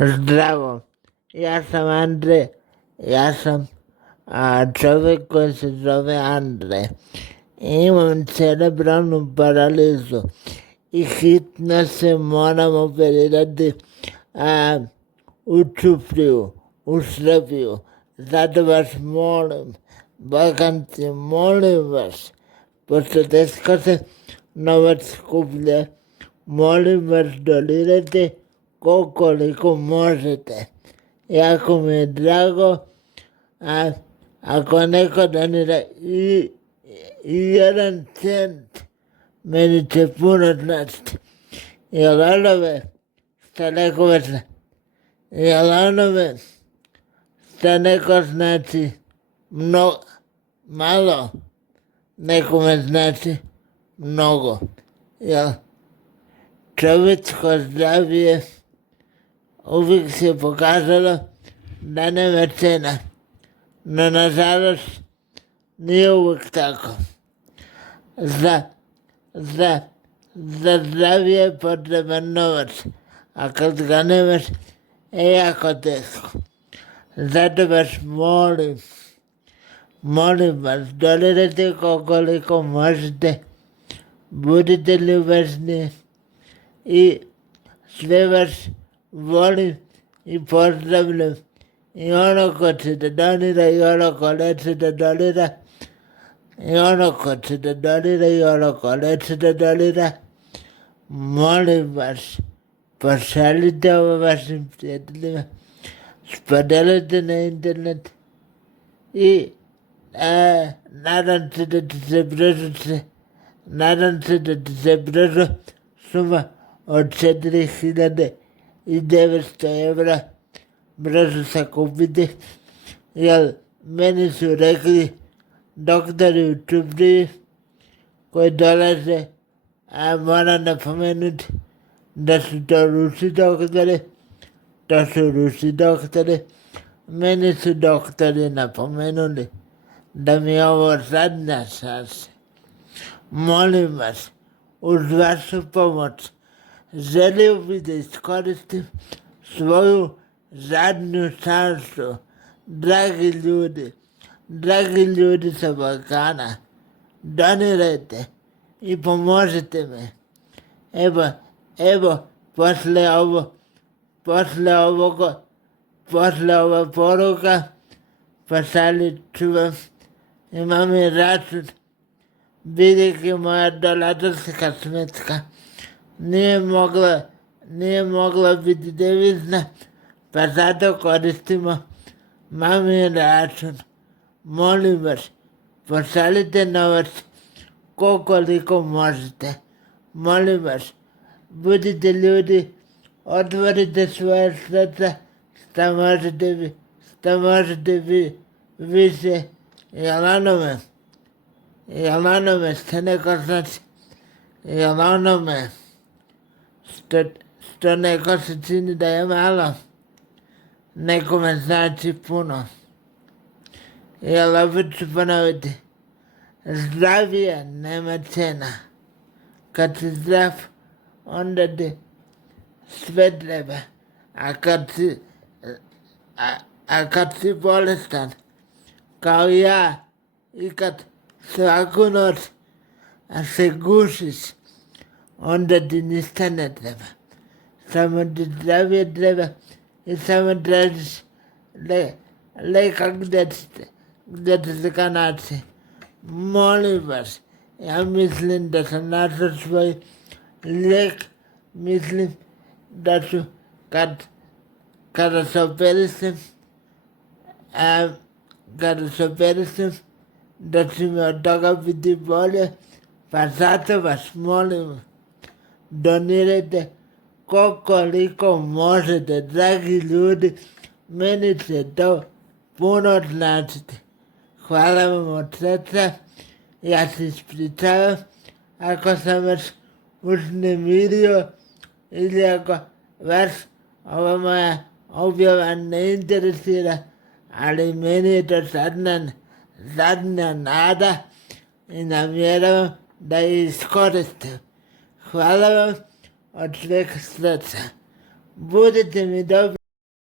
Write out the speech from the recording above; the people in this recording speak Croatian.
Zdravo, ja sam Andrej, ja sam čovjek koji se zove Andrej. Imam cerebralnu paralizu i hitno se moram operirati u Ćupriju, u Srbiju. Zato vas molim, Balkanci, molim vas, pošto teško se novac skuplja, molim vas donirajte koliko možete. Jako mi je drago, ako neko donira i 1 cent, meni će puno značiti. Jer onome što neko znači malo, nekome znači mnogo. Jer čovječko zdravlje uvijek se pokazalo da nema cena, no nažalost nije uvijek tako. Za zdravlje je potreban novac, a kad ga nemaš je jako teško. Zato vas molim vas, donirajte koliko možete, budite ljubazni i sve vas volim i pozdravljam. I ono ko će da donira i ono ko neće da donira, i ono ko će da donira i ono ko neće da donira, molim vas, pošaljite ovo vašim prijateljima, spodelite na internet i nadam se da će se brzo suma od 4.900 evra brzo sakupiti, jer meni su rekli doktori u Ćupriji koji dolaze, a moram napomenuti da su to Rusi doktori, meni su doktori napomenuli da mi je ovo zadnja šansa. Molim vas, uz vašu pomoć, želio bih da iskoristim svoju zadnju šansu. Dragi ljudi sa Balkana, donirajte i pomožite me. Evo, posle ova poruka, pošalit ću vam, imam i račun, vidjeti moja donatorska smetka. Nije mogla biti devizna, pa zato koristimo mamin račun. Molim vas, pošaljite novac koliko možete. Molim vas, budite ljudi, otvorite svoje srca, šta možete vi više. Jel onome što neko znači, jel onome što neko se čini da je malo, nekome znači puno. Jel opet ću ponoviti, zdravlje nema cena. Kad si zdrav, onda ti sve treba, a kad si bolestan, kao ja, i kad svaku noć se gušiš, onda ti ništa ne treba. Samo ti zdravlje treba i samo tražiš leka gdje će se ga naći. Molim vas, ja mislim da sam našao svoj lijek, mislim da ću kada se operišem, da će mi od toga biti bolje, pa zato vas molim, donirajte koliko možete, dragi ljudi, meni će to puno značiti. Hvala vam od srca, ja se ispričavam ako sam vas uznemirio ili ako vas ova moja objava ne interesira, ali meni je to zadnja nada i namjeravam da je iskoristim. Hvala vam od sveg srca. Budete mi dobri.